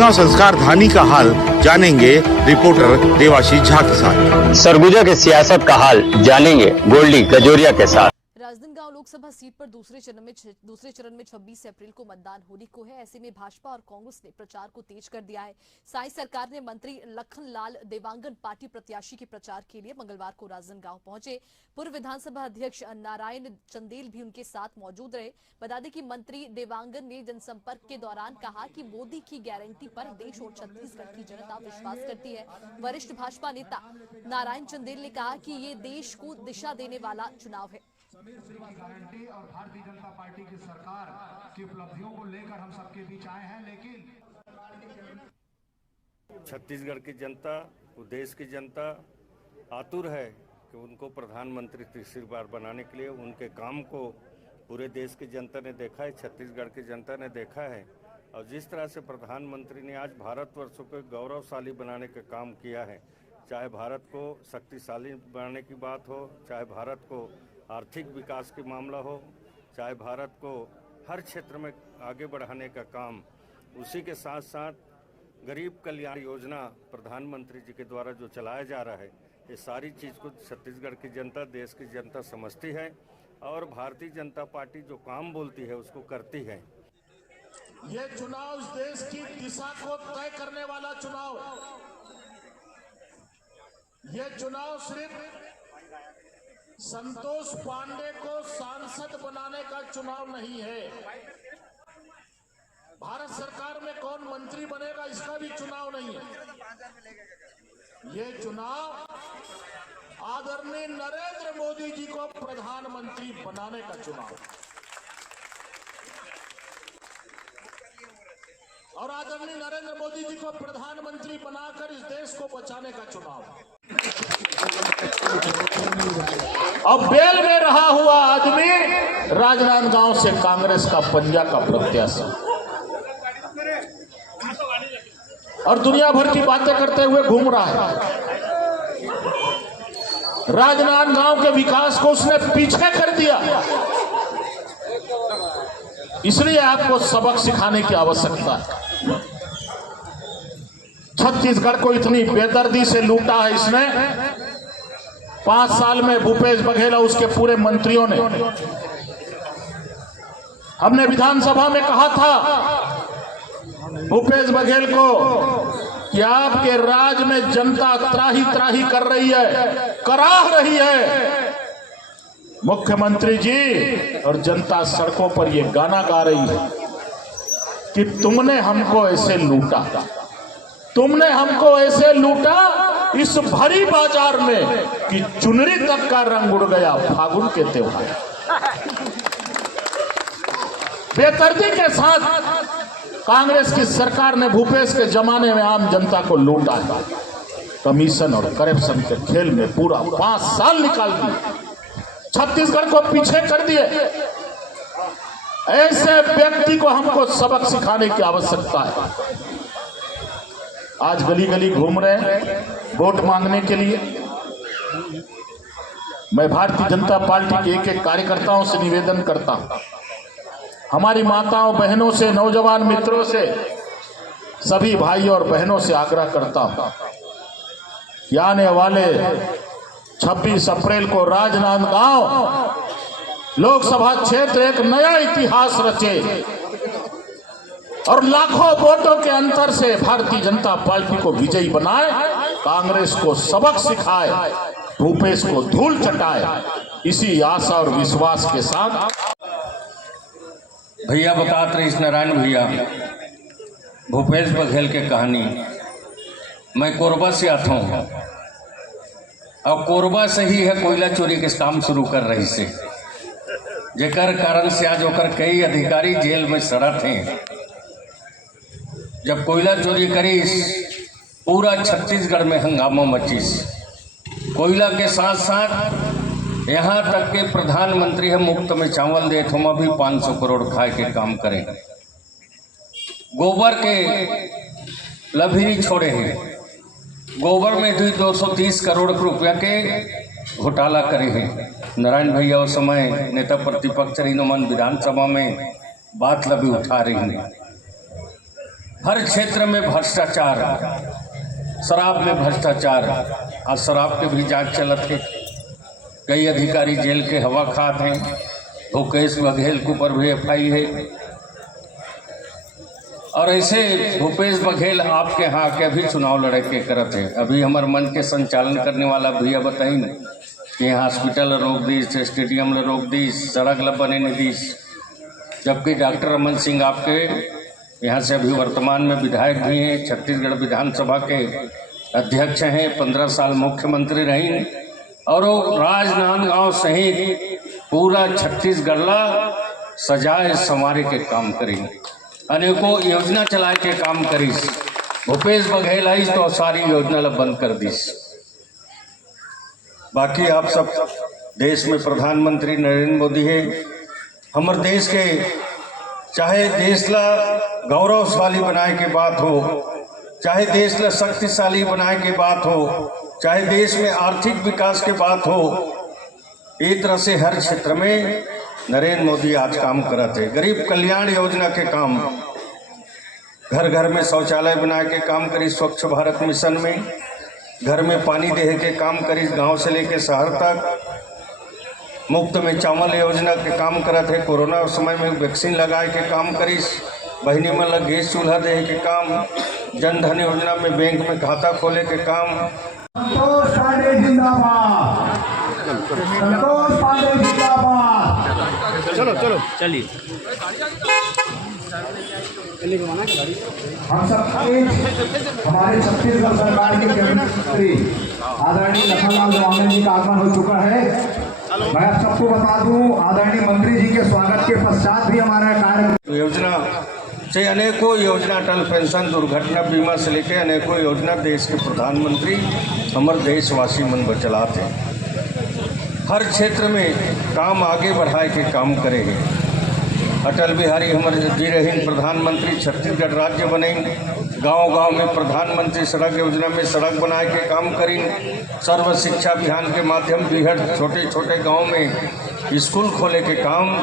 राजनांदगांव संस्कार धानी का हाल जानेंगे रिपोर्टर देवाशीष झा के साथ। सरगुजा के सियासत का हाल जानेंगे गोल्डी गजोरिया के साथ। राजनांदगांव लोकसभा सीट पर दूसरे चरण में 26 अप्रैल को मतदान होने को है। ऐसे में भाजपा और कांग्रेस ने प्रचार को तेज कर दिया है। साई सरकार ने मंत्री लखनलाल देवांगन पार्टी प्रत्याशी के प्रचार के लिए मंगलवार को राजनांदगांव पहुंचे। पूर्व विधानसभा अध्यक्ष नारायण चंदेल भी उनके साथ मौजूद रहे। बता दें कि मंत्री देवांगन ने जनसंपर्क के दौरान कहा कि मोदी की गारंटी पर देश और छत्तीसगढ़ की जनता विश्वास करती है। वरिष्ठ भाजपा नेता नारायण चंदेल ने कहा कि ये देश को दिशा देने वाला चुनाव है। गारंटी और भारतीय जनता पार्टी की सरकार की उपलब्धियों को लेकर हम सबके बीच आए हैं, लेकिन छत्तीसगढ़ की जनता, देश की जनता आतुर है कि उनको प्रधानमंत्री तीसरी बार बनाने के लिए उनके काम को पूरे देश की जनता ने देखा है, छत्तीसगढ़ की जनता ने देखा है। और जिस तरह से प्रधानमंत्री ने आज भारतवर्ष को गौरवशाली बनाने का काम किया है, चाहे भारत को शक्तिशाली बनाने की बात हो, चाहे भारत को आर्थिक विकास की मामला हो, चाहे भारत को हर क्षेत्र में आगे बढ़ाने का काम, उसी के साथ साथ गरीब कल्याण योजना प्रधानमंत्री जी के द्वारा जो चलाया जा रहा है, ये सारी चीज़ को छत्तीसगढ़ की जनता, देश की जनता समझती है और भारतीय जनता पार्टी जो काम बोलती है उसको करती है। ये चुनाव इस देश की दिशा को तय करने वाला चुनाव है। ये चुनाव सिर्फ संतोष पांडे को सांसद बनाने का चुनाव नहीं है। भारत सरकार में कौन मंत्री बनेगा इसका भी चुनाव नहीं है। ये चुनाव आदरणीय नरेंद्र मोदी जी को प्रधानमंत्री बनाने का चुनाव और आदरणीय नरेंद्र मोदी जी को प्रधानमंत्री बनाकर इस देश को बचाने का चुनाव। अब बेल में रहा हुआ आदमी राजनांदगांव से कांग्रेस का पंजा का प्रत्याशी और दुनिया भर की बातें करते हुए घूम रहा है। राजनांदगांव के विकास को उसने पीछे कर दिया। इसलिए आपको सबक सिखाने की आवश्यकता है। छत्तीसगढ़ को इतनी बेदर्दी से लूटा है इसने। 5 साल में भूपेश बघेल और उसके पूरे मंत्रियों ने, हमने विधानसभा में कहा था भूपेश बघेल को कि आपके राज में जनता त्राही त्राही कर रही है, कराह रही है। मुख्यमंत्री जी और जनता सड़कों पर ये गाना गा रही है कि तुमने हमको ऐसे लूटा, तुमने हमको ऐसे लूटा इस भरी बाजार में कि चुनरी तक का रंग उड़ गया फागुन के त्योहार। बेदर्दी के साथ कांग्रेस की सरकार ने भूपेश के जमाने में आम जनता को लूटा है। कमीशन और करप्शन के खेल में पूरा 5 साल निकाल दिए, छत्तीसगढ़ को पीछे कर दिए। ऐसे व्यक्ति को हमको सबक सिखाने की आवश्यकता है। आज गली गली घूम रहे हैं वोट मांगने के लिए। मैं भारतीय जनता पार्टी के एक कार्यकर्ताओं से निवेदन करता हूं, हमारी माताओं बहनों से, नौजवान मित्रों से, सभी भाइयों और बहनों से आग्रह करता हूं कि आने वाले 26 अप्रैल को राजनांदगांव लोकसभा क्षेत्र एक नया इतिहास रचे और लाखों वोटों के अंतर से भारतीय जनता पार्टी को विजयी बनाए, कांग्रेस को सबक सिखाए, भूपेश को धूल चटाए। इसी आशा और विश्वास के साथ भैया बतात रहे इस नारायण भैया भूपेश बघेल के कहानी। मैं कोरबा से आता हूँ और कोरबा से ही है कोयला चोरी के काम शुरू कर रही से, जेकर कारण से आज होकर कई अधिकारी जेल में सड़ा थे। जब कोयला चोरी करी पूरा छत्तीसगढ़ में हंगामा मचीस। कोयला के साथ साथ यहाँ तक के प्रधानमंत्री है मुफ्त में चावल दे तो भी 500 करोड़ खाए के काम करें। गोबर के लभीरी छोड़े हैं, गोबर में भी 230 करोड़ रुपया के घोटाला करे हैं। नारायण भैया उस समय नेता प्रतिपक्ष रही मन विधानसभा में बात लभी उठा रही हैं। हर क्षेत्र में भ्रष्टाचार, शराब में भ्रष्टाचार। आज शराब के भी जांच चलत है, कई अधिकारी जेल के हवा खात हैं। भूपेश बघेल के ऊपर भी FI है। और ऐसे भूपेश बघेल आपके यहाँ के अभी चुनाव लड़े के करत है। अभी हमारे मन के संचालन करने वाला भैया बताई न कि यहाँ हॉस्पिटल रोक दीस, स्टेडियम रोक दीस, सड़क ला बने नहीं दीस, जबकि डॉक्टर रमन सिंह आपके यहाँ से अभी वर्तमान में विधायक भी हैं, छत्तीसगढ़ विधानसभा के अध्यक्ष हैं, 15 साल मुख्यमंत्री रहीं और वो राजनांदगांव सहित पूरा छत्तीसगढ़ ला सजाए संवारे के काम करें, अनेकों योजना चलाए के काम करीस। भूपेश बघेल आई तो सारी योजना ला बंद कर दीस। बाकी आप सब देश में प्रधानमंत्री नरेंद्र मोदी है। हमारे देश के चाहे देश ला गौरवशाली बनाए के बात हो, चाहे देश ला शक्तिशाली बनाए के बात हो, चाहे देश में आर्थिक विकास के बात हो, एक तरह से हर क्षेत्र में नरेंद्र मोदी आज काम करते हैं। गरीब कल्याण योजना के काम, घर घर में शौचालय बनाए के काम करी, स्वच्छ भारत मिशन में घर में पानी देहे के काम करी, गांव से लेके शहर तक मुफ्त में चावल योजना के काम करते हैं। कोरोना समय में वैक्सीन लगाए के काम करीस, बहनी मन ला गैस चूल्हा देहे के काम, जन धन योजना में बैंक में खाता खोले के काम। संतोष पांडे जिंदाबाद, संतोष पांडे जिंदाबाद। चलो चलो चलिए। हम सब हमारे छत्तीसगढ़ सरकार के कैबिनेट मंत्री आदरणीय लखनलाल देवांगन जी का आगमन हो चुका है। मैं आप सबको बता दूं, आदरणीय मंत्री जी के स्वागत के पश्चात भी हमारा कार्य योजना से अनेकों योजना, अटल पेंशन, दुर्घटना बीमा से लेकर अनेकों योजना देश के प्रधानमंत्री हमारे देशवासी मन बचलाते हैं। हर क्षेत्र में काम आगे बढ़ाए के काम करेंगे। अटल बिहारी हमारे जी रहीन प्रधानमंत्री, छत्तीसगढ़ राज्य बने, गांव-गांव में प्रधानमंत्री सड़क योजना में सड़क बनाए के काम करें। सर्व शिक्षा अभियान के माध्यम से हर छोटे छोटे गाँव में स्कूल खोले के काम